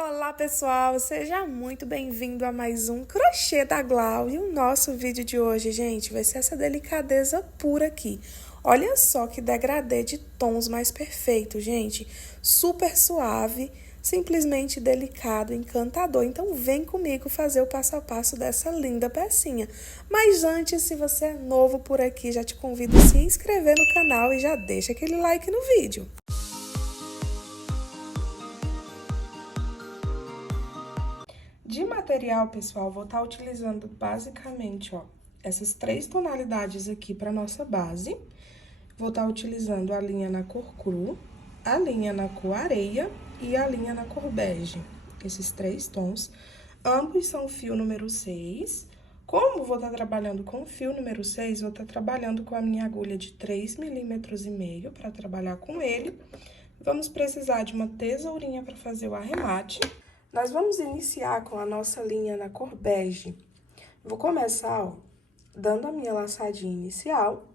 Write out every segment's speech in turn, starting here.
Olá pessoal, seja muito bem-vindo a mais um Crochê da Glau. E o nosso vídeo de hoje, gente, vai ser essa delicadeza pura aqui. Olha só que degradê de tons mais perfeito, gente. Super suave, simplesmente delicado, encantador. Então vem comigo fazer o passo a passo dessa linda pecinha. Mas antes, se você é novo por aqui, já te convido a se inscrever no canal e já deixa aquele like no vídeo. De material, pessoal, vou estar utilizando basicamente, ó, essas 3 tonalidades aqui para nossa base. Vou estar utilizando a linha na cor cru, a linha na cor areia e a linha na cor bege. Esses 3 tons. Ambos são fio número 6. Como vou estar trabalhando com fio número 6, vou estar trabalhando com a minha agulha de 3,5 mm para trabalhar com ele. Vamos precisar de uma tesourinha para fazer o arremate. Nós vamos iniciar com a nossa linha na cor bege. Vou começar, ó, dando a minha laçadinha inicial.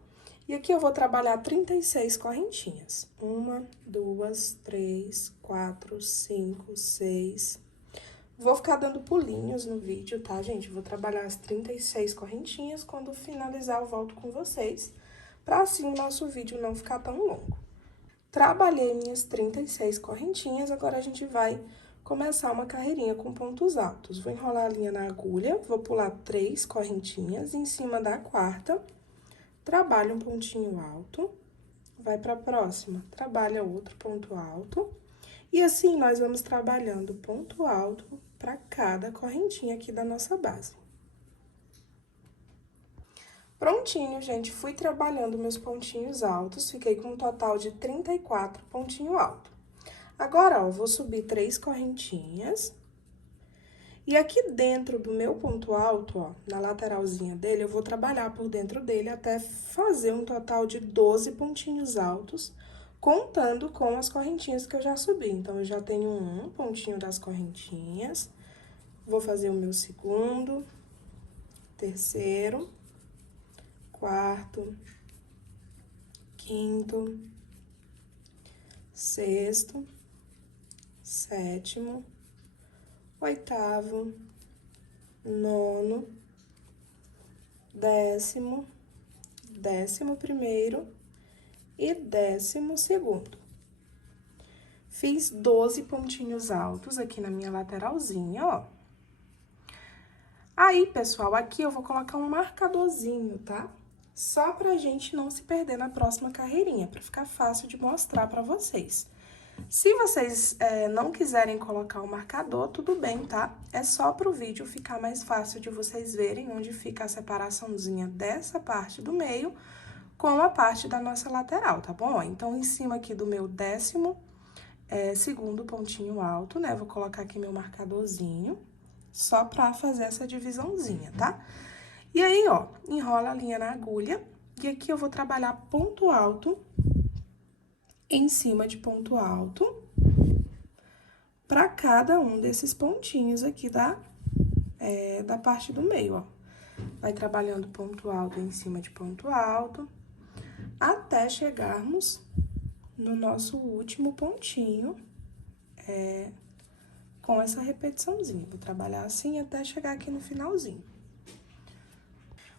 E aqui eu vou trabalhar 36 correntinhas. 1, 2, 3, 4, 5, 6. Vou ficar dando pulinhos no vídeo, tá, gente? Vou trabalhar as 36 correntinhas. Quando finalizar, eu volto com vocês, pra assim o nosso vídeo não ficar tão longo. Trabalhei minhas 36 correntinhas, agora a gente vai começar uma carreirinha com pontos altos. Vou enrolar a linha na agulha, vou pular 3 correntinhas, em cima da quarta, trabalha um pontinho alto, vai para a próxima, trabalha outro ponto alto, e assim nós vamos trabalhando ponto alto para cada correntinha aqui da nossa base. Prontinho, gente, fui trabalhando meus pontinhos altos, fiquei com um total de 34 pontinho alto. Agora, ó, vou subir 3 correntinhas. E aqui dentro do meu ponto alto, ó, na lateralzinha dele, eu vou trabalhar por dentro dele até fazer um total de 12 pontinhos altos, contando com as correntinhas que eu já subi. Então, eu já tenho um pontinho das correntinhas, vou fazer o meu segundo, terceiro, quarto, quinto, sexto, sétimo, oitavo, nono, décimo, 11º e 12º. Fiz 12 pontinhos altos aqui na minha lateralzinha, ó. Aí, pessoal, aqui eu vou colocar um marcadorzinho, tá? Só pra gente não se perder na próxima carreirinha, pra ficar fácil de mostrar pra vocês. Se vocês não quiserem colocar o marcador, tudo bem, tá? É só pro vídeo ficar mais fácil de vocês verem onde fica a separaçãozinha dessa parte do meio com a parte da nossa lateral, tá bom? Então, em cima aqui do meu 12º pontinho alto, né? Vou colocar aqui meu marcadorzinho, só pra fazer essa divisãozinha, tá? E aí, ó, enrola a linha na agulha, e aqui eu vou trabalhar ponto alto em cima de ponto alto, para cada um desses pontinhos aqui da parte do meio, ó. Vai trabalhando ponto alto em cima de ponto alto, até chegarmos no nosso último pontinho, com essa repetiçãozinha. Vou trabalhar assim até chegar aqui no finalzinho.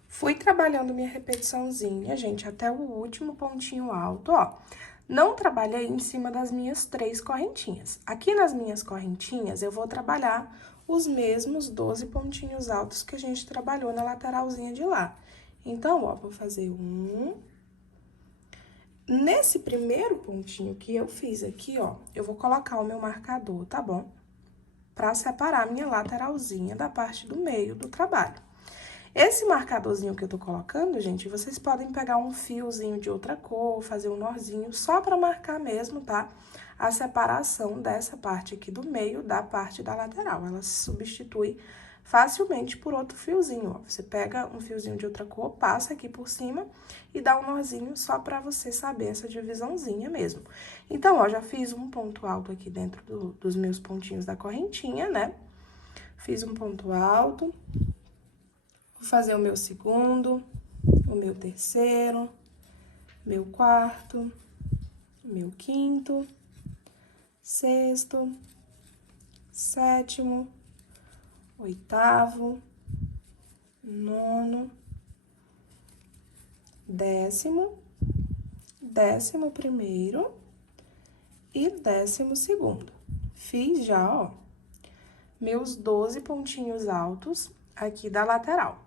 Fui trabalhando minha repetiçãozinha, gente, até o último pontinho alto, ó. Não trabalhei em cima das minhas 3 correntinhas. Aqui nas minhas correntinhas, eu vou trabalhar os mesmos 12 pontinhos altos que a gente trabalhou na lateralzinha de lá. Então, ó, vou fazer um. Nesse primeiro pontinho que eu fiz aqui, ó, eu vou colocar o meu marcador, tá bom? Pra separar a minha lateralzinha da parte do meio do trabalho. Esse marcadorzinho que eu tô colocando, gente, vocês podem pegar um fiozinho de outra cor, fazer um nozinho, só pra marcar mesmo, tá? A separação dessa parte aqui do meio da parte da lateral. Ela se substitui facilmente por outro fiozinho, ó. Você pega um fiozinho de outra cor, passa aqui por cima e dá um nozinho só pra você saber essa divisãozinha mesmo. Então, ó, já fiz um ponto alto aqui dentro dos meus pontinhos da correntinha, né? Fiz um ponto alto. Vou fazer o meu segundo, o meu terceiro, meu quarto, meu quinto, sexto, sétimo, oitavo, nono, décimo, 11º e 12º. Fiz já, ó, meus 12 pontinhos altos aqui da lateral.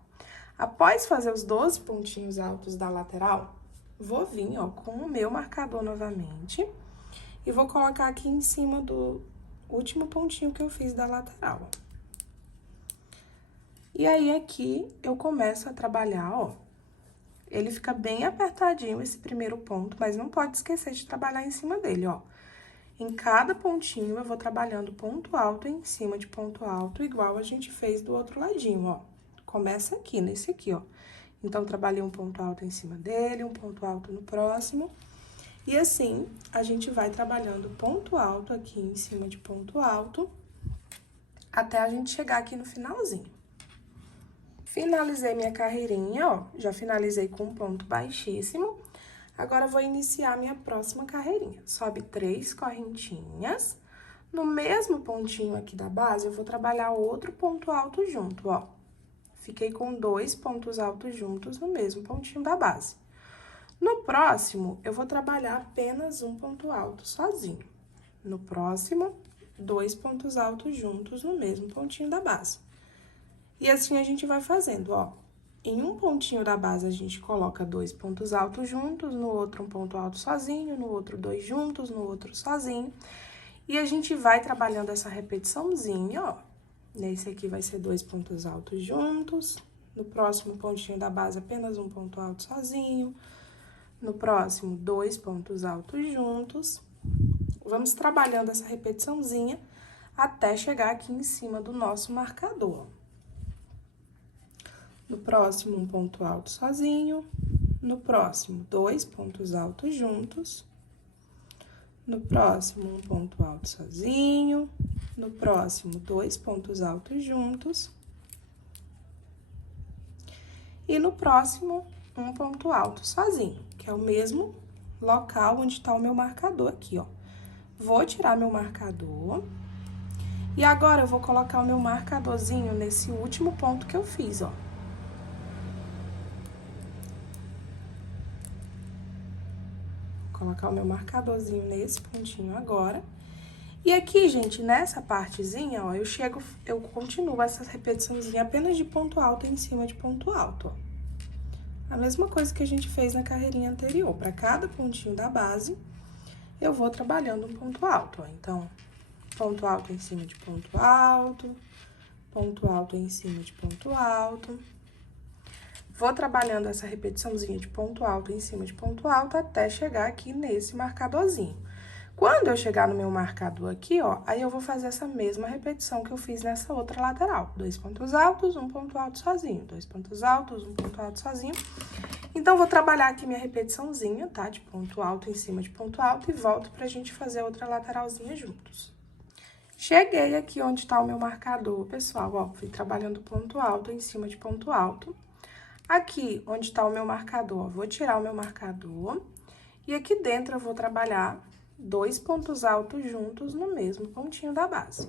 Após fazer os 12 pontinhos altos da lateral, vou vir, ó, com o meu marcador novamente e vou colocar aqui em cima do último pontinho que eu fiz da lateral, ó. E aí, aqui, eu começo a trabalhar, ó. Ele fica bem apertadinho, esse primeiro ponto, mas não pode esquecer de trabalhar em cima dele, ó. Em cada pontinho, eu vou trabalhando ponto alto em cima de ponto alto, igual a gente fez do outro ladinho, ó. Começa aqui, nesse aqui, ó. Então, trabalhei um ponto alto em cima dele, um ponto alto no próximo. E assim, a gente vai trabalhando ponto alto aqui em cima de ponto alto, até a gente chegar aqui no finalzinho. Finalizei minha carreirinha, ó. Já finalizei com um ponto baixíssimo. Agora, vou iniciar minha próxima carreirinha. Sobe 3 correntinhas. No mesmo pontinho aqui da base, eu vou trabalhar outro ponto alto junto, ó. Fiquei com 2 pontos altos juntos no mesmo pontinho da base. No próximo, eu vou trabalhar apenas um ponto alto sozinho. No próximo, 2 pontos altos juntos no mesmo pontinho da base. E assim a gente vai fazendo, ó. Em um pontinho da base, a gente coloca 2 pontos altos juntos, no outro um ponto alto sozinho, no outro 2 juntos, no outro sozinho. E a gente vai trabalhando essa repetiçãozinha, ó. Nesse aqui vai ser 2 pontos altos juntos, no próximo pontinho da base, apenas um ponto alto sozinho, no próximo, 2 pontos altos juntos. Vamos trabalhando essa repetiçãozinha até chegar aqui em cima do nosso marcador. No próximo, um ponto alto sozinho. No próximo, 2 pontos altos juntos. No próximo, um ponto alto sozinho. No próximo, 2 pontos altos juntos. E no próximo, um ponto alto sozinho, que é o mesmo local onde tá o meu marcador aqui, ó. Vou tirar meu marcador. E agora, eu vou colocar o meu marcadorzinho nesse último ponto que eu fiz, ó. Colocar o meu marcadorzinho nesse pontinho agora. E aqui, gente, nessa partezinha, ó, eu continuo essa repetiçãozinha apenas de ponto alto em cima de ponto alto, ó. A mesma coisa que a gente fez na carreirinha anterior. Para cada pontinho da base, eu vou trabalhando um ponto alto, ó. Então, ponto alto em cima de ponto alto em cima de ponto alto. Vou trabalhando essa repetiçãozinha de ponto alto em cima de ponto alto até chegar aqui nesse marcadorzinho. Quando eu chegar no meu marcador aqui, ó, aí eu vou fazer essa mesma repetição que eu fiz nessa outra lateral. 2 pontos altos, um ponto alto sozinho. 2 pontos altos, um ponto alto sozinho. Então, vou trabalhar aqui minha repetiçãozinha, tá? De ponto alto em cima de ponto alto e volto pra gente fazer outra lateralzinha juntos. Cheguei aqui onde tá o meu marcador, pessoal, ó, fui trabalhando ponto alto em cima de ponto alto. Aqui, onde tá o meu marcador, vou tirar o meu marcador. E aqui dentro, eu vou trabalhar 2 pontos altos juntos no mesmo pontinho da base.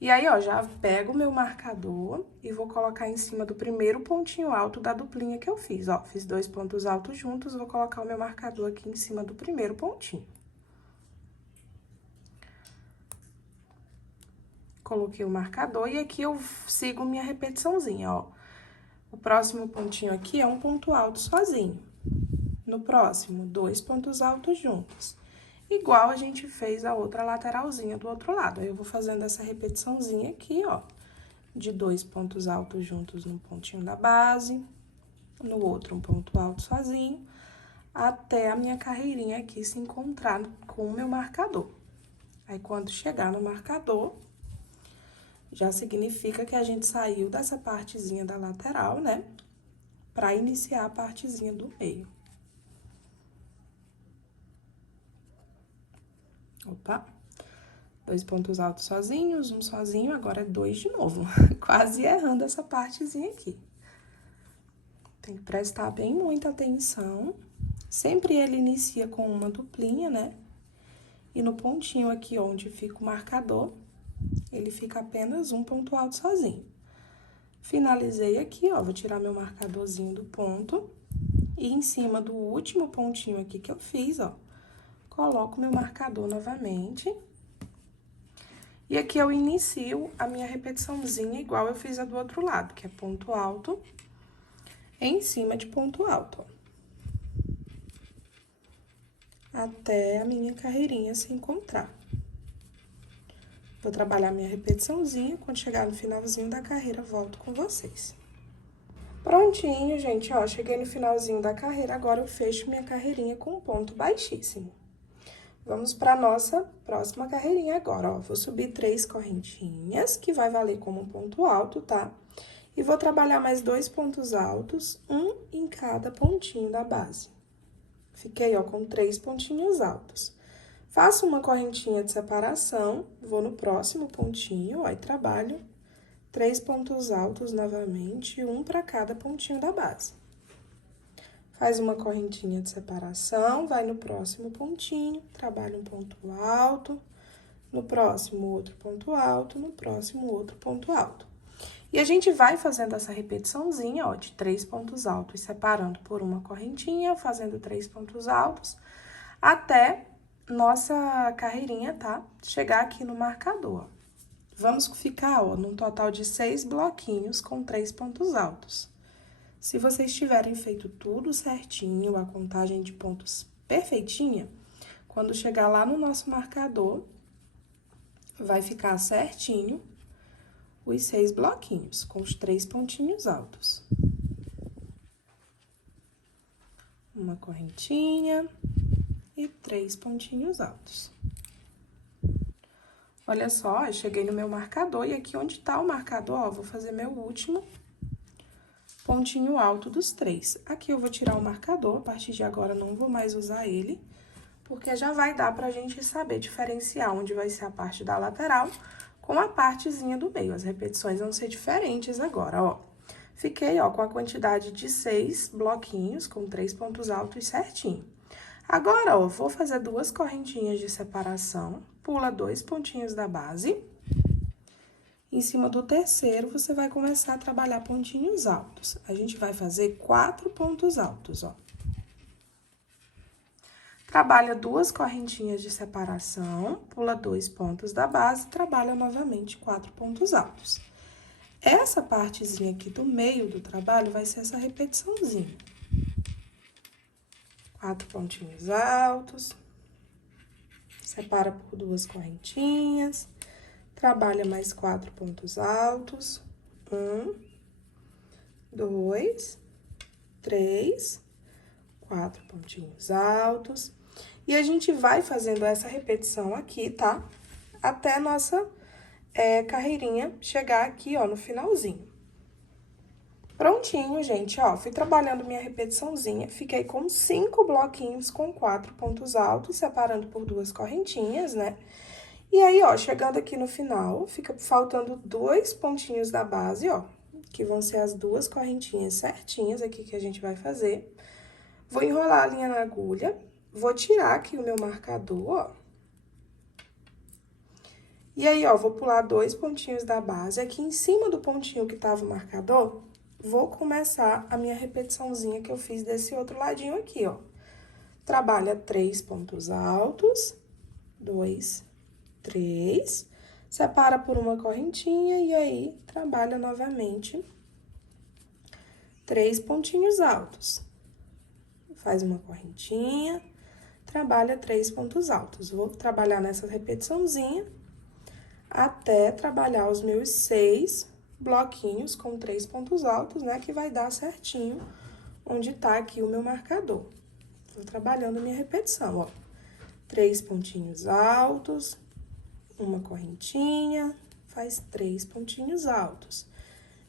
E aí, ó, já pego o meu marcador e vou colocar em cima do primeiro pontinho alto da duplinha que eu fiz, ó. Fiz 2 pontos altos juntos, vou colocar o meu marcador aqui em cima do primeiro pontinho. Coloquei o marcador e aqui eu sigo minha repetiçãozinha, ó. O próximo pontinho aqui é um ponto alto sozinho. No próximo, 2 pontos altos juntos. Igual a gente fez a outra lateralzinha do outro lado. Aí, eu vou fazendo essa repetiçãozinha aqui, ó. De 2 pontos altos juntos no pontinho da base. No outro, um ponto alto sozinho. Até a minha carreirinha aqui se encontrar com o meu marcador. Aí, quando chegar no marcador, já significa que a gente saiu dessa partezinha da lateral, né? Pra iniciar a partezinha do meio. Opa! 2 pontos altos sozinhos, um sozinho, agora é 2 de novo. Quase errando essa partezinha aqui. Tem que prestar bem muita atenção. Sempre ele inicia com uma duplinha, né? E no pontinho aqui onde fica o marcador, ele fica apenas um ponto alto sozinho. Finalizei aqui, ó, vou tirar meu marcadorzinho do ponto. E em cima do último pontinho aqui que eu fiz, ó, coloco meu marcador novamente. E aqui eu inicio a minha repetiçãozinha igual eu fiz a do outro lado, que é ponto alto em cima de ponto alto, ó. Até a minha carreirinha se encontrar. Vou trabalhar minha repetiçãozinha, quando chegar no finalzinho da carreira, volto com vocês. Prontinho, gente, ó, cheguei no finalzinho da carreira, agora eu fecho minha carreirinha com um ponto baixíssimo. Vamos para nossa próxima carreirinha agora, ó. Vou subir 3 correntinhas, que vai valer como um ponto alto, tá? E vou trabalhar mais 2 pontos altos, um em cada pontinho da base. Fiquei, ó, com 3 pontinhos altos. Faço uma correntinha de separação, vou no próximo pontinho, ó, e trabalho 3 pontos altos novamente, um para cada pontinho da base. Faz uma correntinha de separação, vai no próximo pontinho, trabalha um ponto alto, no próximo outro ponto alto, no próximo outro ponto alto. E a gente vai fazendo essa repetiçãozinha, ó, de 3 pontos altos, separando por uma correntinha, fazendo 3 pontos altos, até nossa carreirinha, tá? Chegar aqui no marcador, ó. Vamos ficar, ó, num total de 6 bloquinhos com 3 pontos altos. Se vocês tiverem feito tudo certinho, a contagem de pontos perfeitinha, quando chegar lá no nosso marcador, vai ficar certinho os 6 bloquinhos, com os 3 pontinhos altos. Uma correntinha e 3 pontinhos altos. Olha só, eu cheguei no meu marcador, e aqui onde tá o marcador, ó, vou fazer meu último pontinho alto dos 3. Aqui eu vou tirar o marcador, a partir de agora não vou mais usar ele, porque já vai dar pra gente saber diferenciar onde vai ser a parte da lateral com a partezinha do meio. As repetições vão ser diferentes agora, ó. Fiquei, ó, com a quantidade de 6 bloquinhos com 3 pontos altos certinho. Agora, ó, vou fazer 2 correntinhas de separação, pula 2 pontinhos da base. Em cima do terceiro, você vai começar a trabalhar pontinhos altos. A gente vai fazer 4 pontos altos, ó. Trabalha 2 correntinhas de separação, pula 2 pontos da base, trabalha novamente 4 pontos altos. Essa partezinha aqui do meio do trabalho vai ser essa repetiçãozinha. 4 pontinhos altos, separa por 2 correntinhas, trabalha mais 4 pontos altos, 1, 2, 3, 4 pontinhos altos. E a gente vai fazendo essa repetição aqui, tá? Até a nossa carreirinha chegar aqui, ó, no finalzinho. Prontinho, gente, ó, fui trabalhando minha repetiçãozinha, fiquei com 5 bloquinhos com 4 pontos altos, separando por 2 correntinhas, né? E aí, ó, chegando aqui no final, fica faltando 2 pontinhos da base, ó, que vão ser as 2 correntinhas certinhas aqui que a gente vai fazer. Vou enrolar a linha na agulha, vou tirar aqui o meu marcador, ó. E aí, ó, vou pular 2 pontinhos da base, aqui em cima do pontinho que tava o marcador, vou começar a minha repetiçãozinha que eu fiz desse outro ladinho aqui, ó. Trabalha 3 pontos altos, 2, 3, separa por uma correntinha e aí trabalha novamente 3 pontinhos altos. Faz uma correntinha, trabalha 3 pontos altos. Vou trabalhar nessa repetiçãozinha até trabalhar os meus 6 bloquinhos com 3 pontos altos, né? Que vai dar certinho onde tá aqui o meu marcador. Vou trabalhando a minha repetição, ó. 3 pontinhos altos, uma correntinha, faz 3 pontinhos altos.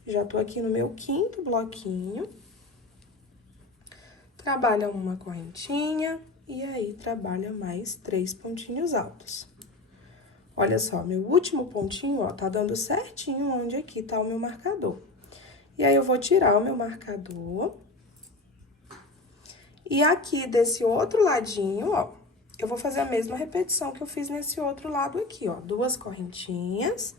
Já tô aqui no meu 5º bloquinho. Trabalha uma correntinha e aí trabalha mais 3 pontinhos altos. Olha só, meu último pontinho, ó, tá dando certinho onde aqui tá o meu marcador. E aí, eu vou tirar o meu marcador. E aqui, desse outro ladinho, ó, eu vou fazer a mesma repetição que eu fiz nesse outro lado aqui, ó. 2 correntinhas,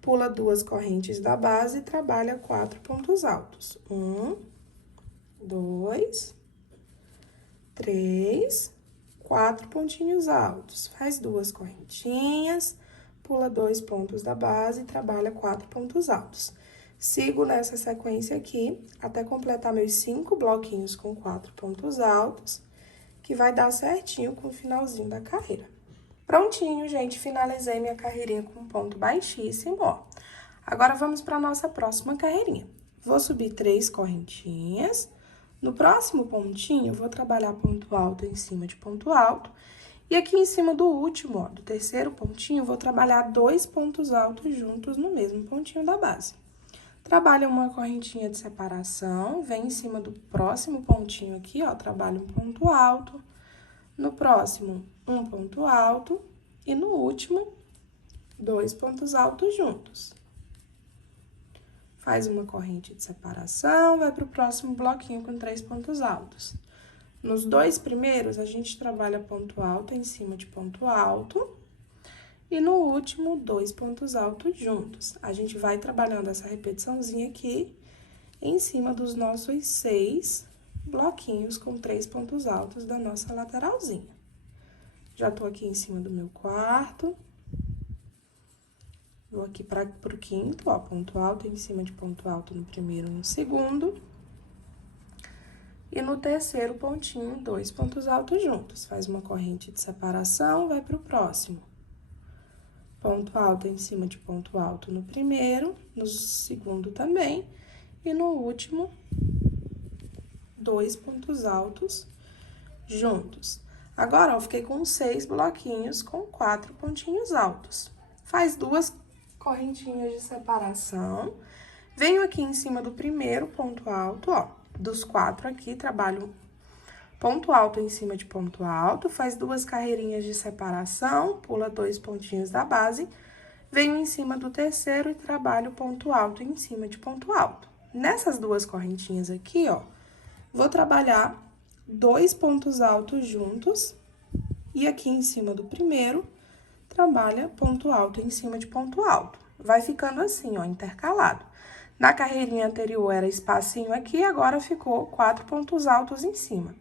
pula 2 correntes da base e trabalha 4 pontos altos. 1, 2, 3, 4 pontinhos altos. Faz 2 correntinhas, pula 2 pontos da base e trabalha 4 pontos altos. Sigo nessa sequência aqui, até completar meus 5 bloquinhos com 4 pontos altos, que vai dar certinho com o finalzinho da carreira. Prontinho, gente, finalizei minha carreirinha com um ponto baixíssimo, ó. Agora, vamos para a nossa próxima carreirinha. Vou subir 3 correntinhas. No próximo pontinho, eu vou trabalhar ponto alto em cima de ponto alto. E aqui em cima do último, ó, do terceiro pontinho, eu vou trabalhar 2 pontos altos juntos no mesmo pontinho da base. Trabalha uma correntinha de separação, vem em cima do próximo pontinho aqui, ó, trabalha um ponto alto. No próximo, um ponto alto. E no último, 2 pontos altos juntos. Faz uma corrente de separação, vai para o próximo bloquinho com 3 pontos altos. Nos 2 primeiros, a gente trabalha ponto alto em cima de ponto alto. E no último, 2 pontos altos juntos. A gente vai trabalhando essa repetiçãozinha aqui em cima dos nossos 6 bloquinhos com 3 pontos altos da nossa lateralzinha. Já tô aqui em cima do meu quarto. Vou aqui pro quinto, ó, ponto alto em cima de ponto alto no primeiro e no segundo. E no terceiro pontinho, 2 pontos altos juntos. Faz uma corrente de separação, vai pro próximo. Ponto alto em cima de ponto alto no primeiro, no segundo também. E no último, 2 pontos altos juntos. Agora, ó, eu fiquei com 6 bloquinhos com 4 pontinhos altos. Faz 2 correntinhas de separação. Venho aqui em cima do primeiro ponto alto, ó, dos 4 aqui, trabalho ponto alto em cima de ponto alto, faz 2 carreirinhas de separação, pula 2 pontinhos da base, venho em cima do terceiro e trabalho ponto alto em cima de ponto alto. Nessas 2 correntinhas aqui, ó, vou trabalhar 2 pontos altos juntos, e aqui em cima do primeiro, trabalha ponto alto em cima de ponto alto. Vai ficando assim, ó, intercalado. Na carreirinha anterior era espacinho aqui, agora ficou 4 pontos altos em cima.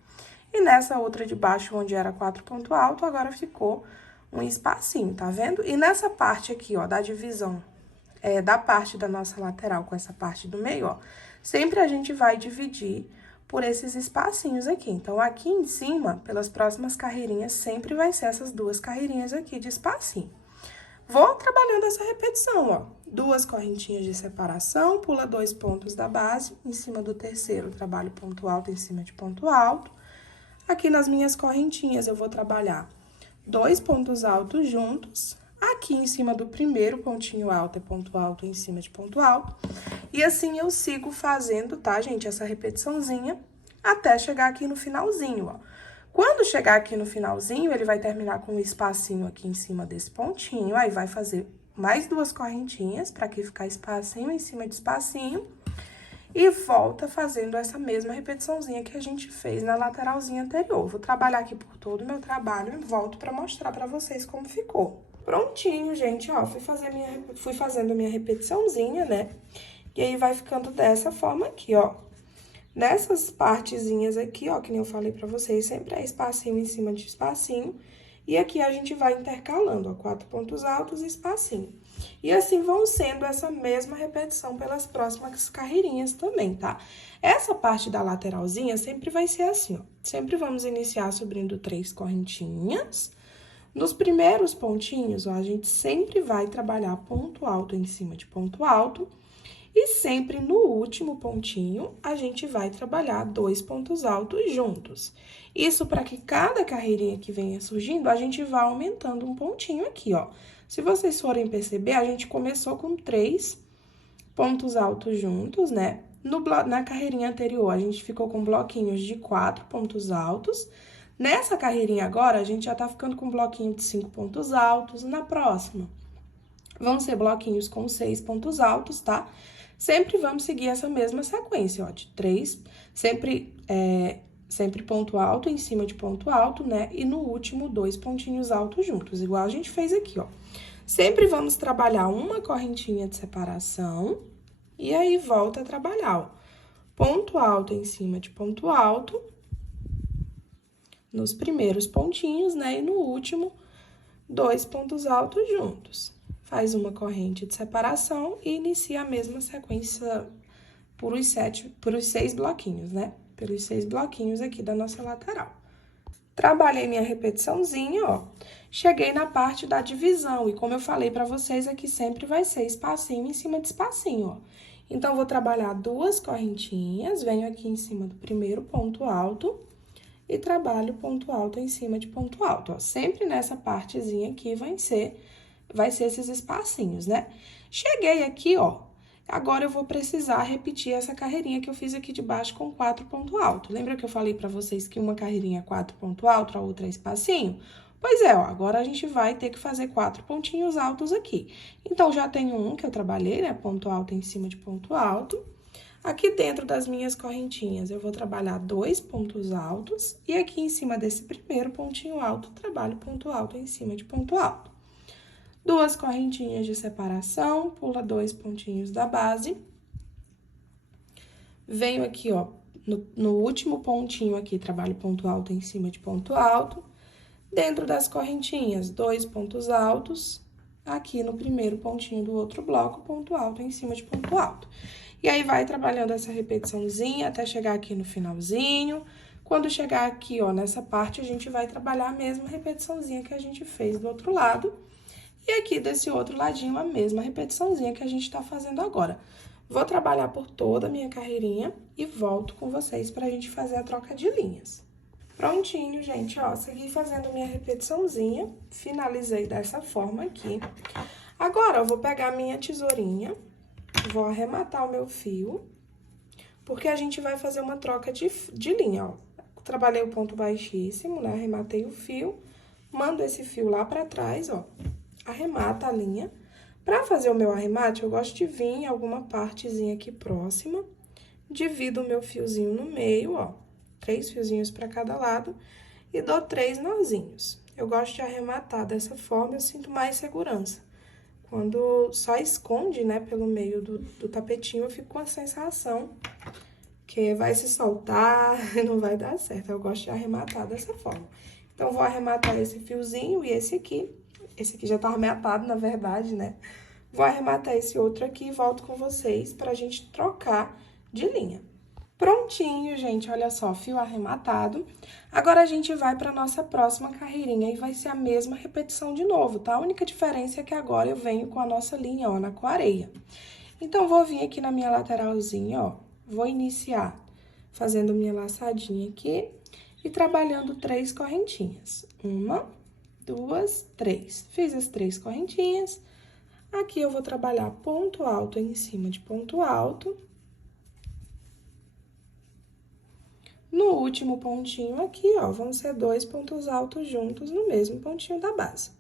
E nessa outra de baixo, onde era 4 pontos altos, agora ficou um espacinho, tá vendo? E nessa parte aqui, ó, da divisão, da parte da nossa lateral com essa parte do meio, ó, sempre a gente vai dividir por esses espacinhos aqui. Então, aqui em cima, pelas próximas carreirinhas, sempre vai ser essas 2 carreirinhas aqui de espacinho. Vou trabalhando essa repetição, ó. 2 correntinhas de separação, pula 2 pontos da base, em cima do terceiro, trabalho ponto alto em cima de ponto alto. Aqui nas minhas correntinhas, eu vou trabalhar 2 pontos altos juntos. Aqui em cima do primeiro pontinho alto, é ponto alto em cima de ponto alto. E assim eu sigo fazendo, tá, gente? Essa repetiçãozinha, até chegar aqui no finalzinho, ó. Quando chegar aqui no finalzinho, ele vai terminar com um espacinho aqui em cima desse pontinho. Aí, vai fazer mais 2 correntinhas, pra aqui ficar espacinho em cima de espacinho. E volta fazendo essa mesma repetiçãozinha que a gente fez na lateralzinha anterior. Vou trabalhar aqui por todo o meu trabalho e volto pra mostrar pra vocês como ficou. Prontinho, gente, ó, fui fazendo minha repetiçãozinha, né? E aí, vai ficando dessa forma aqui, ó. Nessas partezinhas aqui, ó, que nem eu falei pra vocês, sempre é espacinho em cima de espacinho. E aqui a gente vai intercalando, ó, 4 pontos altos e espacinho. E assim vão sendo essa mesma repetição pelas próximas carreirinhas também, tá? Essa parte da lateralzinha sempre vai ser assim, ó. Sempre vamos iniciar subindo 3 correntinhas. Nos primeiros pontinhos, ó, a gente sempre vai trabalhar ponto alto em cima de ponto alto. E sempre no último pontinho, a gente vai trabalhar 2 pontos altos juntos. Isso para que cada carreirinha que venha surgindo, a gente vá aumentando um pontinho aqui, ó. Se vocês forem perceber, a gente começou com 3 pontos altos juntos, né? Na carreirinha anterior, a gente ficou com bloquinhos de 4 pontos altos. Nessa carreirinha agora, a gente já tá ficando com bloquinho de 5 pontos altos. Na próxima, vão ser bloquinhos com 6 pontos altos, tá? Sempre vamos seguir essa mesma sequência, ó, de 3, sempre sempre ponto alto em cima de ponto alto, né? E no último, 2 pontinhos altos juntos, igual a gente fez aqui, ó. Sempre vamos trabalhar uma correntinha de separação e aí volta a trabalhar, ó. Ponto alto em cima de ponto alto, nos primeiros pontinhos, né? E no último, 2 pontos altos juntos. Faz uma corrente de separação e inicia a mesma sequência por os 6 bloquinhos, né? Pelos 6 bloquinhos aqui da nossa lateral. Trabalhei minha repetiçãozinha, ó. Cheguei na parte da divisão e como eu falei pra vocês, aqui sempre vai ser espacinho em cima de espacinho, ó. Então, vou trabalhar 2 correntinhas, venho aqui em cima do primeiro ponto alto e trabalho ponto alto em cima de ponto alto, ó. Sempre nessa partezinha aqui vai ser esses espacinhos, né? Cheguei aqui, ó. Agora, eu vou precisar repetir essa carreirinha que eu fiz aqui de baixo com 4 pontos altos. Lembra que eu falei pra vocês que uma carreirinha é 4 pontos altos, a outra é espacinho? Pois é, ó, agora a gente vai ter que fazer 4 pontinhos altos aqui. Então, já tenho um que eu trabalhei, né? Ponto alto em cima de ponto alto. Aqui dentro das minhas correntinhas, eu vou trabalhar 2 pontos altos. E aqui em cima desse primeiro pontinho alto, trabalho ponto alto em cima de ponto alto. 2 correntinhas de separação, pula 2 pontinhos da base. Venho aqui, ó, no último pontinho aqui, trabalho ponto alto em cima de ponto alto. Dentro das correntinhas, 2 pontos altos. Aqui no primeiro pontinho do outro bloco, ponto alto em cima de ponto alto. E aí, vai trabalhando essa repetiçãozinha até chegar aqui no finalzinho. Quando chegar aqui, ó, nessa parte, a gente vai trabalhar a mesma repetiçãozinha que a gente fez do outro lado. E aqui, desse outro ladinho, a mesma repetiçãozinha que a gente tá fazendo agora. Vou trabalhar por toda a minha carreirinha e volto com vocês pra gente fazer a troca de linhas. Prontinho, gente, ó, segui fazendo minha repetiçãozinha, finalizei dessa forma aqui. Agora, eu vou pegar a minha tesourinha, vou arrematar o meu fio, porque a gente vai fazer uma troca de linha, ó. Trabalhei o ponto baixíssimo, né, arrematei o fio, mando esse fio lá pra trás, ó. Arremata a linha. Pra fazer o meu arremate, eu gosto de vir em alguma partezinha aqui próxima, divido o meu fiozinho no meio, ó, 3 fiozinhos pra cada lado, e dou 3 nozinhos. Eu gosto de arrematar dessa forma, eu sinto mais segurança. Quando só esconde, né, pelo meio do tapetinho, eu fico com a sensação que vai se soltar e não vai dar certo. Eu gosto de arrematar dessa forma. Então, vou arrematar esse fiozinho e esse aqui já tá arrematado, na verdade, né? Vou arrematar esse outro aqui e volto com vocês pra gente trocar de linha. Prontinho, gente, olha só, fio arrematado. Agora, a gente vai pra nossa próxima carreirinha e vai ser a mesma repetição de novo, tá? A única diferença é que agora eu venho com a nossa linha, ó, na coareia. Então, vou vir aqui na minha lateralzinha, ó, vou iniciar fazendo minha laçadinha aqui e trabalhando 3 correntinhas. 1, 2, 3. Fiz as 3 correntinhas. Aqui, eu vou trabalhar ponto alto em cima de ponto alto. No último pontinho aqui, ó, vão ser 2 pontos altos juntos no mesmo pontinho da base.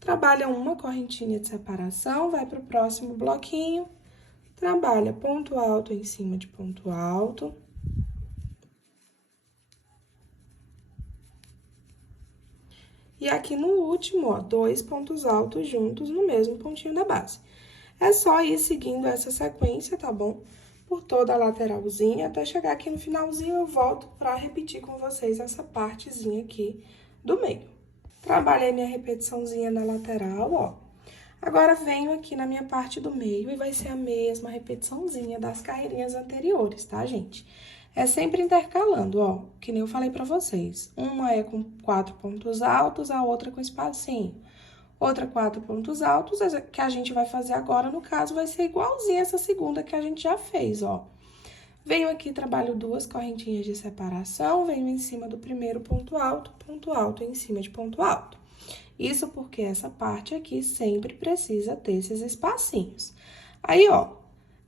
Trabalha uma correntinha de separação, vai pro próximo bloquinho, trabalha ponto alto em cima de ponto alto. E aqui no último, ó, 2 pontos altos juntos no mesmo pontinho da base. É só ir seguindo essa sequência, tá bom? Por toda a lateralzinha, até chegar aqui no finalzinho, eu volto pra repetir com vocês essa partezinha aqui do meio. Trabalhei minha repetiçãozinha na lateral, ó. Agora, venho aqui na minha parte do meio e vai ser a mesma repetiçãozinha das carreirinhas anteriores, tá, gente? É sempre intercalando, ó, que nem eu falei pra vocês. Uma é com 4 pontos altos, a outra com espacinho. Outra 4 pontos altos, que a gente vai fazer agora, no caso, vai ser igualzinha essa segunda que a gente já fez, ó. Venho aqui, trabalho 2 correntinhas de separação, venho em cima do primeiro ponto alto em cima de ponto alto. Isso porque essa parte aqui sempre precisa ter esses espacinhos. Aí, ó,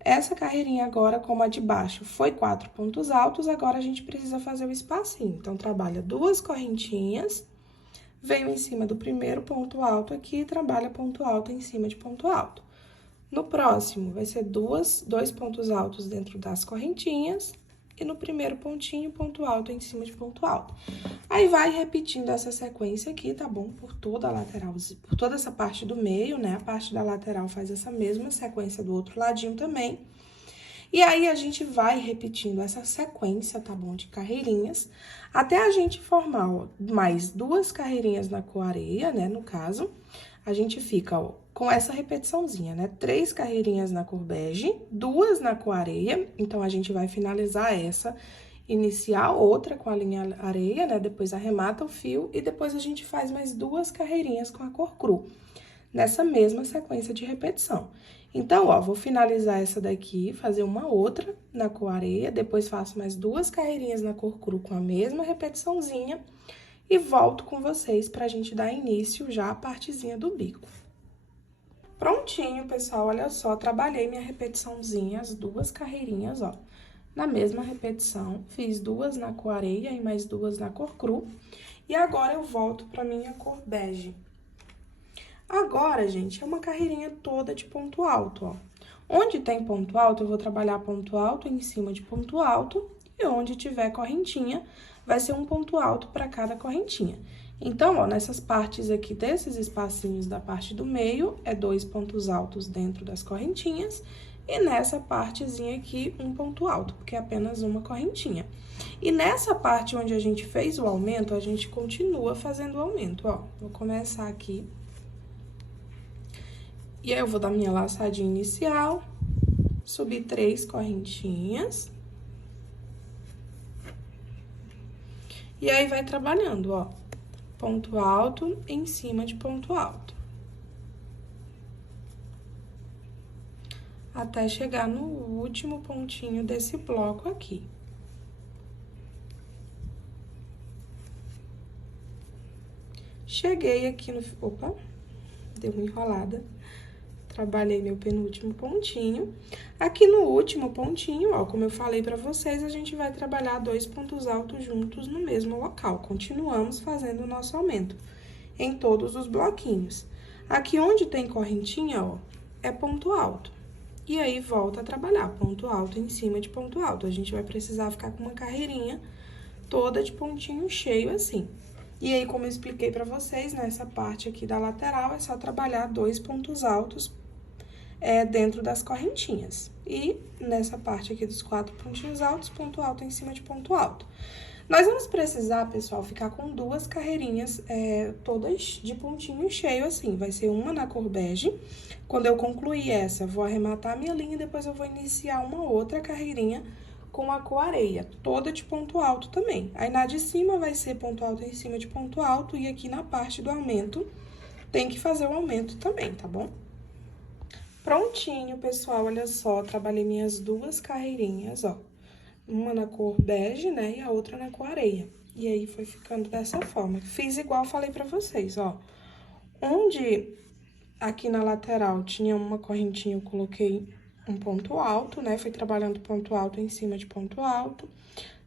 essa carreirinha agora, como a de baixo foi 4 pontos altos, agora a gente precisa fazer o espacinho. Então, trabalha 2 correntinhas, venho em cima do primeiro ponto alto aqui e trabalha ponto alto em cima de ponto alto. No próximo, vai ser 2 pontos altos dentro das correntinhas, e no primeiro pontinho, ponto alto em cima de ponto alto. Aí, vai repetindo essa sequência aqui, tá bom? Por toda a lateral, por toda essa parte do meio, né? A parte da lateral faz essa mesma sequência do outro ladinho também. E aí, a gente vai repetindo essa sequência, tá bom? De carreirinhas, até a gente formar, ó, mais 2 carreirinhas na cor areia, né? No caso, a gente fica, ó, com essa repetiçãozinha, né? 3 carreirinhas na cor bege, 2 na cor areia. Então, a gente vai finalizar essa, iniciar outra com a linha areia, né? Depois arremata o fio e depois a gente faz mais 2 carreirinhas com a cor cru, nessa mesma sequência de repetição. Então, ó, vou finalizar essa daqui, fazer uma outra na cor areia, depois faço mais 2 carreirinhas na cor cru com a mesma repetiçãozinha e volto com vocês pra gente dar início já à partezinha do bico. Prontinho, pessoal, olha só, trabalhei minha repetiçãozinha, as 2 carreirinhas, ó. Na mesma repetição, fiz 2 na cor areia e mais 2 na cor cru. E agora, eu volto pra minha cor bege. Agora, gente, é uma carreirinha toda de ponto alto, ó. Onde tem ponto alto, eu vou trabalhar ponto alto em cima de ponto alto. E onde tiver correntinha, vai ser um ponto alto para cada correntinha. Então, ó, nessas partes aqui, desses espacinhos da parte do meio, é 2 pontos altos dentro das correntinhas. E nessa partezinha aqui, um ponto alto, porque é apenas uma correntinha. E nessa parte onde a gente fez o aumento, a gente continua fazendo o aumento, ó. Vou começar aqui. E aí, eu vou dar minha laçadinha inicial, subir 3 correntinhas. E aí, vai trabalhando, ó, ponto alto em cima de ponto alto. Até chegar no último pontinho desse bloco aqui. Cheguei aqui no... Opa, deu uma enrolada. Trabalhei meu penúltimo pontinho. Aqui no último pontinho, ó, como eu falei pra vocês, a gente vai trabalhar 2 pontos altos juntos no mesmo local. Continuamos fazendo o nosso aumento em todos os bloquinhos. Aqui onde tem correntinha, ó, é ponto alto. E aí, volta a trabalhar ponto alto em cima de ponto alto. A gente vai precisar ficar com uma carreirinha toda de pontinho cheio assim. E aí, como eu expliquei pra vocês, nessa parte aqui da lateral, é só trabalhar 2 pontos altos dentro das correntinhas. E nessa parte aqui dos 4 pontinhos altos, ponto alto em cima de ponto alto. Nós vamos precisar, pessoal, ficar com 2 carreirinhas todas de pontinho cheio, assim. Vai ser uma na cor bege. Quando eu concluir essa, vou arrematar a minha linha e depois eu vou iniciar uma outra carreirinha com a cor areia, toda de ponto alto também. Aí, na de cima vai ser ponto alto em cima de ponto alto e aqui na parte do aumento tem que fazer o aumento também, tá bom? Prontinho, pessoal, olha só, trabalhei minhas 2 carreirinhas, ó. Uma na cor bege, né, e a outra na cor areia. E aí, foi ficando dessa forma. Fiz igual falei pra vocês, ó. Onde aqui na lateral tinha uma correntinha, eu coloquei um ponto alto, né? Fui trabalhando ponto alto em cima de ponto alto.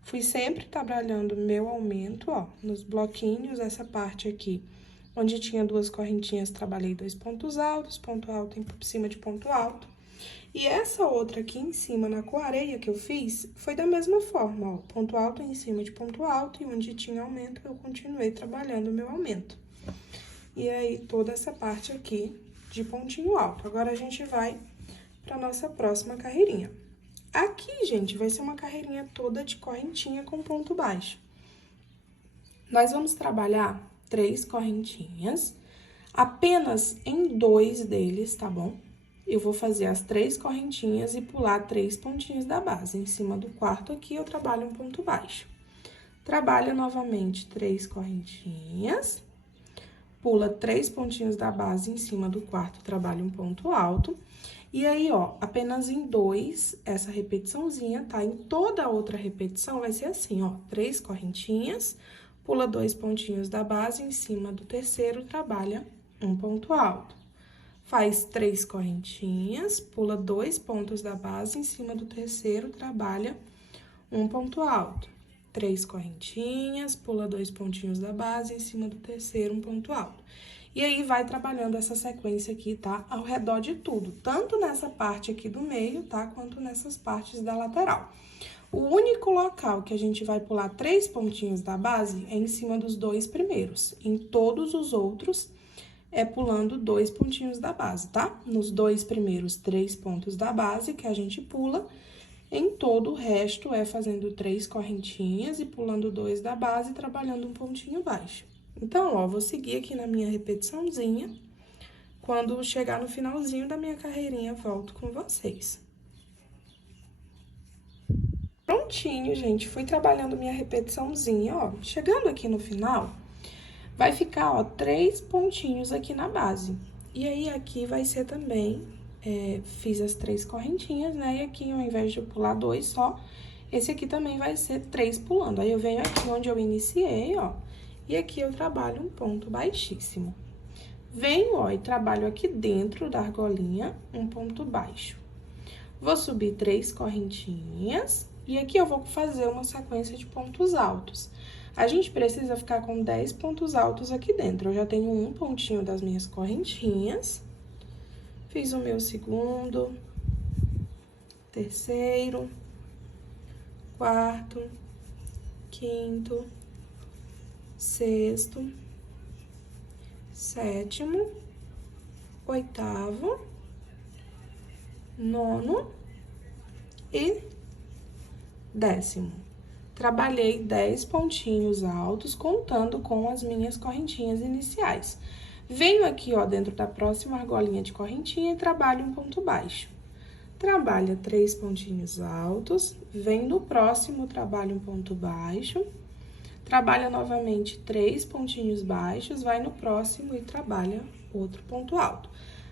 Fui sempre trabalhando meu aumento, ó, nos bloquinhos, essa parte aqui. Onde tinha 2 correntinhas, trabalhei 2 pontos altos, ponto alto em cima de ponto alto. E essa outra aqui em cima, na cor areia que eu fiz, foi da mesma forma, ó. Ponto alto em cima de ponto alto, e onde tinha aumento, eu continuei trabalhando o meu aumento. E aí, toda essa parte aqui de pontinho alto. Agora, a gente vai pra nossa próxima carreirinha. Aqui, gente, vai ser uma carreirinha toda de correntinha com ponto baixo. Nós vamos trabalhar 3 correntinhas, apenas em 2 deles, tá bom? Eu vou fazer as 3 correntinhas e pular 3 pontinhos da base. Em cima do quarto aqui, eu trabalho um ponto baixo. Trabalho novamente 3 correntinhas, pula 3 pontinhos da base, em cima do quarto, trabalho um ponto alto. E aí, ó, apenas em 2, essa repetiçãozinha, tá? Em toda a outra repetição, vai ser assim, ó, 3 correntinhas, pula 2 pontinhos da base, em cima do terceiro, trabalha um ponto alto. Faz 3 correntinhas, pula 2 pontos da base, em cima do terceiro, trabalha um ponto alto. 3 correntinhas, pula 2 pontinhos da base, em cima do terceiro, um ponto alto. E aí, vai trabalhando essa sequência aqui, tá? Ao redor de tudo, tanto nessa parte aqui do meio, tá? Quanto nessas partes da lateral. O único local que a gente vai pular 3 pontinhos da base é em cima dos 2 primeiros. Em todos os outros, é pulando 2 pontinhos da base, tá? Nos 2 primeiros 3 pontos da base que a gente pula, em todo o resto é fazendo 3 correntinhas e pulando 2 da base, trabalhando um pontinho baixo. Então, ó, vou seguir aqui na minha repetiçãozinha. Quando chegar no finalzinho da minha carreirinha, volto com vocês. Prontinho, gente, fui trabalhando minha repetiçãozinha, ó. Chegando aqui no final, vai ficar, ó, 3 pontinhos aqui na base. E aí, aqui vai ser também, fiz as 3 correntinhas, né? E aqui, ao invés de eu pular 2 só, esse aqui também vai ser 3 pulando. Aí, eu venho aqui onde eu iniciei, ó, e aqui eu trabalho um ponto baixíssimo. Venho, ó, e trabalho aqui dentro da argolinha um ponto baixo. Vou subir 3 correntinhas e aqui eu vou fazer uma sequência de pontos altos. A gente precisa ficar com 10 pontos altos aqui dentro. Eu já tenho um pontinho das minhas correntinhas. Fiz o meu segundo, terceiro, quarto, quinto, sexto, sétimo, oitavo, nono e 10º. Trabalhei 10 pontinhos altos, contando com as minhas correntinhas iniciais. Venho aqui, ó, dentro da próxima argolinha de correntinha e trabalho um ponto baixo. Trabalha 3 pontinhos altos, vem no próximo, trabalha um ponto baixo. Trabalha novamente 3 pontinhos baixos, vai no próximo e trabalha outro ponto alto.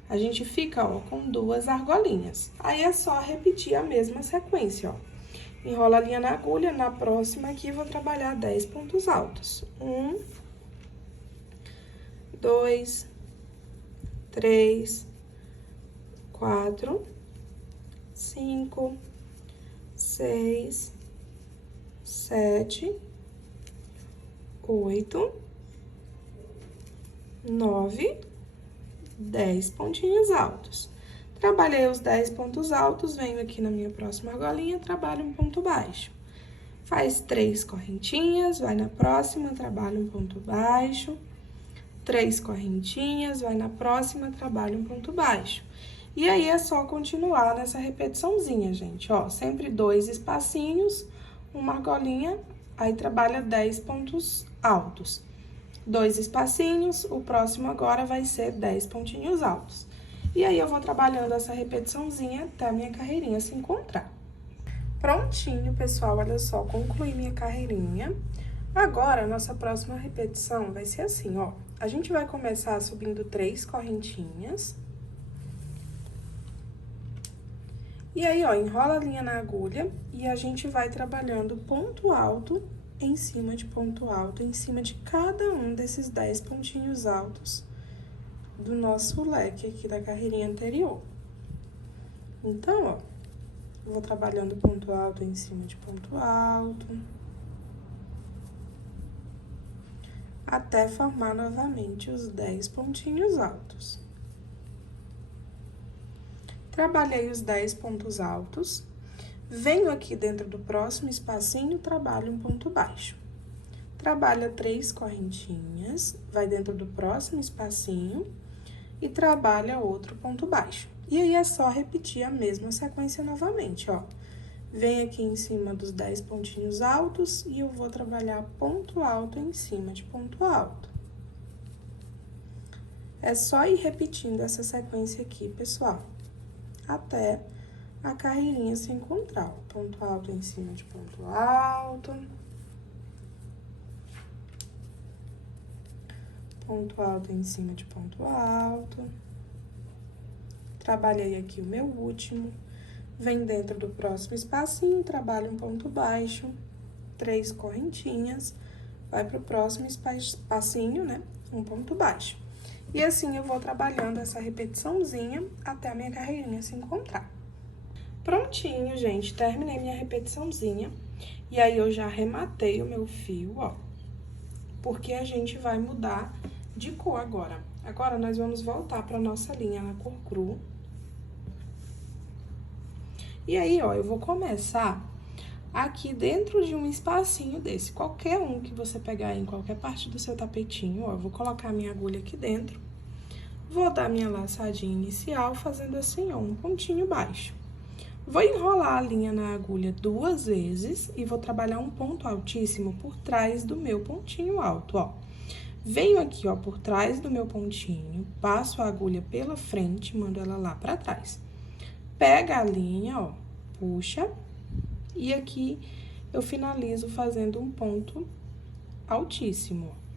A gente fica, ó, com 2 argolinhas. Aí, é só repetir a mesma sequência, ó. Enrola a linha na agulha, na próxima aqui, vou trabalhar 10 pontos altos. 1, 2, 3, 4, 5, 6, 7, 8, 9, 10 pontinhos altos. Trabalhei os 10 pontos altos, venho aqui na minha próxima argolinha, trabalho um ponto baixo. Faz 3 correntinhas, vai na próxima, trabalha um ponto baixo. 3 correntinhas, vai na próxima, trabalha um ponto baixo. E aí, é só continuar nessa repetiçãozinha, gente, ó. Sempre 2 espacinhos, uma argolinha, aí trabalha 10 pontos altos. 2 espacinhos, o próximo agora vai ser 10 pontinhos altos. E aí, eu vou trabalhando essa repetiçãozinha até a minha carreirinha se encontrar. Prontinho, pessoal, olha só, concluí minha carreirinha. Agora, a nossa próxima repetição vai ser assim, ó. A gente vai começar subindo 3 correntinhas. E aí, ó, enrola a linha na agulha e a gente vai trabalhando ponto alto em cima de ponto alto, em cima de cada um desses 10 pontinhos altos do nosso leque aqui da carreirinha anterior. Então, ó, vou trabalhando ponto alto em cima de ponto alto, até formar novamente os 10 pontinhos altos. Trabalhei os 10 pontos altos, venho aqui dentro do próximo espacinho, trabalho um ponto baixo. Trabalha 3 correntinhas, vai dentro do próximo espacinho e trabalha outro ponto baixo. E aí, é só repetir a mesma sequência novamente, ó. Vem aqui em cima dos 10 pontinhos altos e eu vou trabalhar ponto alto em cima de ponto alto. É só ir repetindo essa sequência aqui, pessoal, até a carreirinha se encontrar, ó. Ponto alto em cima de ponto alto. Ponto alto em cima de ponto alto. Trabalhei aqui o meu último. Vem dentro do próximo espacinho, trabalha um ponto baixo, 3 correntinhas, vai pro próximo espacinho, né? Um ponto baixo. E assim eu vou trabalhando essa repetiçãozinha até a minha carreirinha se encontrar. Prontinho, gente, terminei minha repetiçãozinha. E aí, eu já arrematei o meu fio, ó, porque a gente vai mudar de cor agora. Agora, nós vamos voltar pra nossa linha na cor cru. E aí, ó, eu vou começar aqui dentro de um espacinho desse, qualquer um que você pegar em qualquer parte do seu tapetinho, ó, eu vou colocar minha agulha aqui dentro, vou dar minha laçadinha inicial, fazendo assim, ó, um pontinho baixo. Vou enrolar a linha na agulha 2 vezes e vou trabalhar um ponto altíssimo por trás do meu pontinho alto, ó. Venho aqui, ó, por trás do meu pontinho, passo a agulha pela frente, mando ela lá pra trás. Pega a linha, ó, puxa, e aqui eu finalizo fazendo um ponto altíssimo, ó.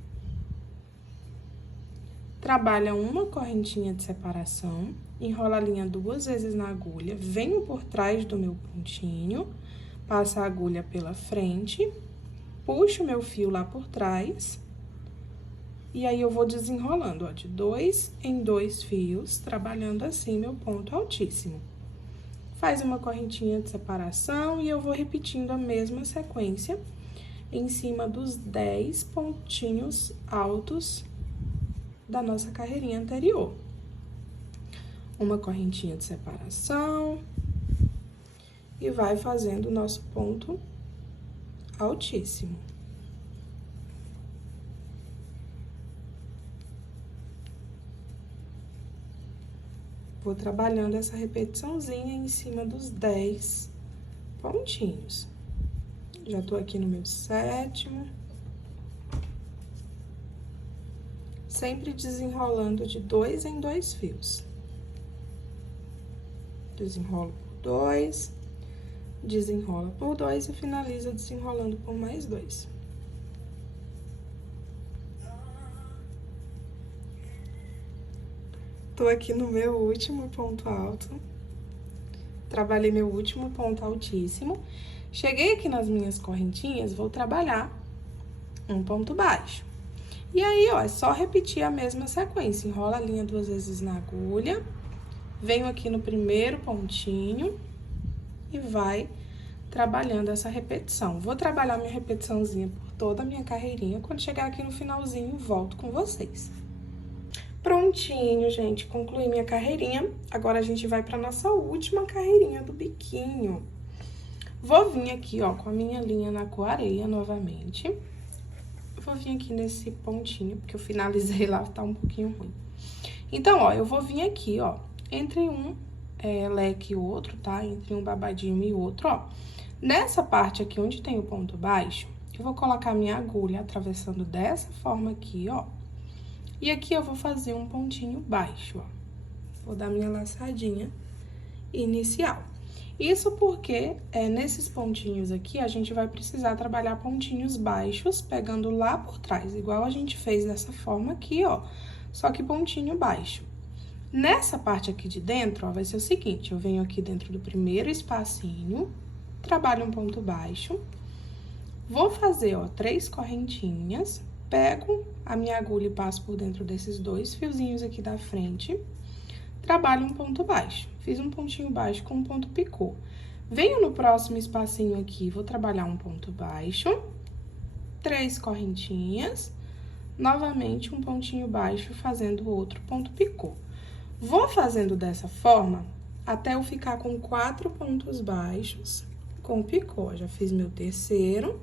Trabalha uma correntinha de separação, enrola a linha 2 vezes na agulha, venho por trás do meu pontinho, passa a agulha pela frente, puxo o meu fio lá por trás, e aí eu vou desenrolando, ó, de 2 em 2 fios, trabalhando assim meu ponto altíssimo. Faz uma correntinha de separação e eu vou repetindo a mesma sequência em cima dos 10 pontinhos altos da nossa carreirinha anterior. Uma correntinha de separação e vai fazendo o nosso ponto altíssimo. Vou trabalhando essa repetiçãozinha em cima dos 10 pontinhos. Já tô aqui no meu 7º. Sempre desenrolando de 2 em 2 fios. Desenrolo por 2, desenrola por 2 e finaliza desenrolando por mais 2. Tô aqui no meu último ponto alto. Trabalhei meu último ponto altíssimo. Cheguei aqui nas minhas correntinhas, vou trabalhar um ponto baixo. E aí, ó, é só repetir a mesma sequência. Enrola a linha 2 vezes na agulha, venho aqui no primeiro pontinho e vai trabalhando essa repetição. Vou trabalhar minha repetiçãozinha por toda a minha carreirinha. Quando chegar aqui no finalzinho, volto com vocês. Prontinho, gente, concluí minha carreirinha. Agora, a gente vai pra nossa última carreirinha do biquinho. Vou vir aqui, ó, com a minha linha na cor areia novamente. Vou vir aqui nesse pontinho, porque eu finalizei lá, tá um pouquinho ruim. Então, ó, eu vou vir aqui, ó, entre um leque e outro, tá? Entre um babadinho e outro, ó. Nessa parte aqui, onde tem o ponto baixo, eu vou colocar minha agulha atravessando dessa forma aqui, ó. E aqui eu vou fazer um pontinho baixo, ó. Vou dar minha laçadinha inicial. Isso porque, nesses pontinhos aqui, a gente vai precisar trabalhar pontinhos baixos, pegando lá por trás, igual a gente fez dessa forma aqui, ó, só que pontinho baixo. Nessa parte aqui de dentro, ó, vai ser o seguinte, eu venho aqui dentro do primeiro espacinho, trabalho um ponto baixo, vou fazer, ó, 3 correntinhas, pego a minha agulha e passo por dentro desses 2 fiozinhos aqui da frente, trabalho um ponto baixo. Fiz um pontinho baixo com um ponto picô. Venho no próximo espacinho aqui, vou trabalhar um ponto baixo, 3 correntinhas, novamente um pontinho baixo, fazendo outro ponto picô. Vou fazendo dessa forma até eu ficar com 4 pontos baixos com picô. Já fiz meu terceiro,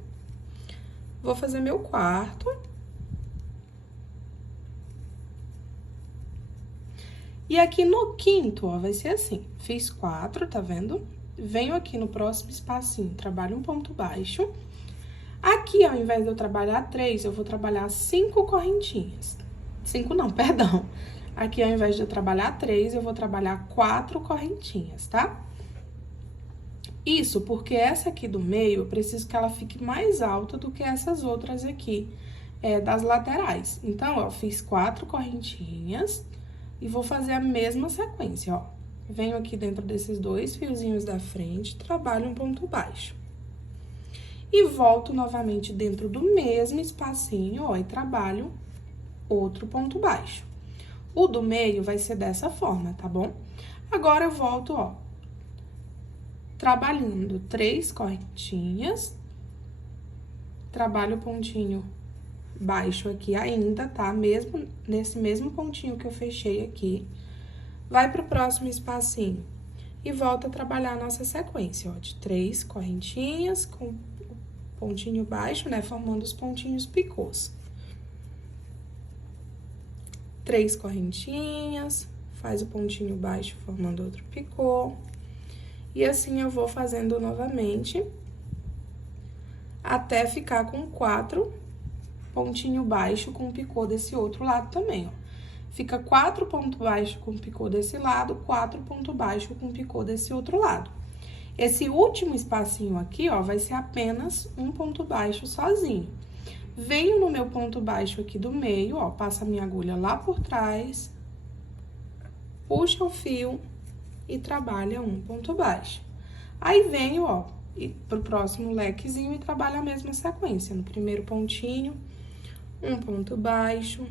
vou fazer meu quarto. E aqui no quinto, ó, vai ser assim, fiz 4, tá vendo? Venho aqui no próximo espacinho, trabalho um ponto baixo. Aqui, ao invés de eu trabalhar 3, eu vou trabalhar 5 correntinhas. 5 não, perdão. Aqui, ao invés de eu trabalhar 3, eu vou trabalhar 4 correntinhas, tá? Isso porque essa aqui do meio, eu preciso que ela fique mais alta do que essas outras aqui, das laterais. Então, ó, fiz 4 correntinhas. E vou fazer a mesma sequência, ó. Venho aqui dentro desses 2 fiozinhos da frente, trabalho um ponto baixo. E volto novamente dentro do mesmo espacinho, ó, e trabalho outro ponto baixo. O do meio vai ser dessa forma, tá bom? Agora, eu volto, ó, trabalhando 3 correntinhas, trabalho o pontinho baixo aqui ainda, tá? Mesmo nesse mesmo pontinho que eu fechei aqui, vai pro próximo espacinho e volta a trabalhar a nossa sequência, ó, de 3 correntinhas com o pontinho baixo, né, formando os pontinhos picôs. 3 correntinhas, faz o pontinho baixo formando outro picô. E assim eu vou fazendo novamente, até ficar com 4 pontinho baixo com picô desse outro lado também, ó. Fica 4 pontos baixos com picô desse lado, 4 pontos baixos com picô desse outro lado. Esse último espacinho aqui, ó, vai ser apenas um ponto baixo sozinho. Venho no meu ponto baixo aqui do meio, ó, passo a minha agulha lá por trás, puxa o fio e trabalha um ponto baixo. Aí, venho, ó, pro próximo lequezinho e trabalho a mesma sequência. No primeiro pontinho, um ponto baixo,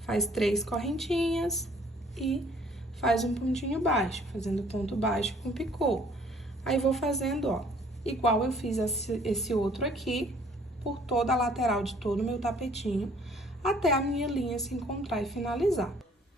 faz 3 correntinhas e faz um pontinho baixo, fazendo ponto baixo com picô. Aí, vou fazendo, ó, igual eu fiz esse outro aqui, por toda a lateral de todo o meu tapetinho, até a minha linha se encontrar e finalizar.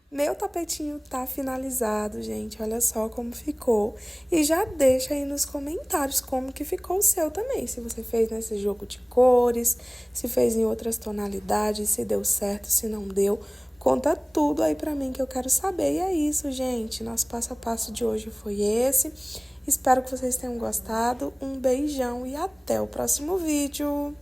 Meu tapetinho tá finalizado, gente, olha só como ficou. E já deixa aí nos comentários como que ficou o seu também. Se você fez nesse jogo de cores, se fez em outras tonalidades, se deu certo, se não deu. Conta tudo aí pra mim que eu quero saber. E é isso, gente, nosso passo a passo de hoje foi esse. Espero que vocês tenham gostado. Um beijão e até o próximo vídeo!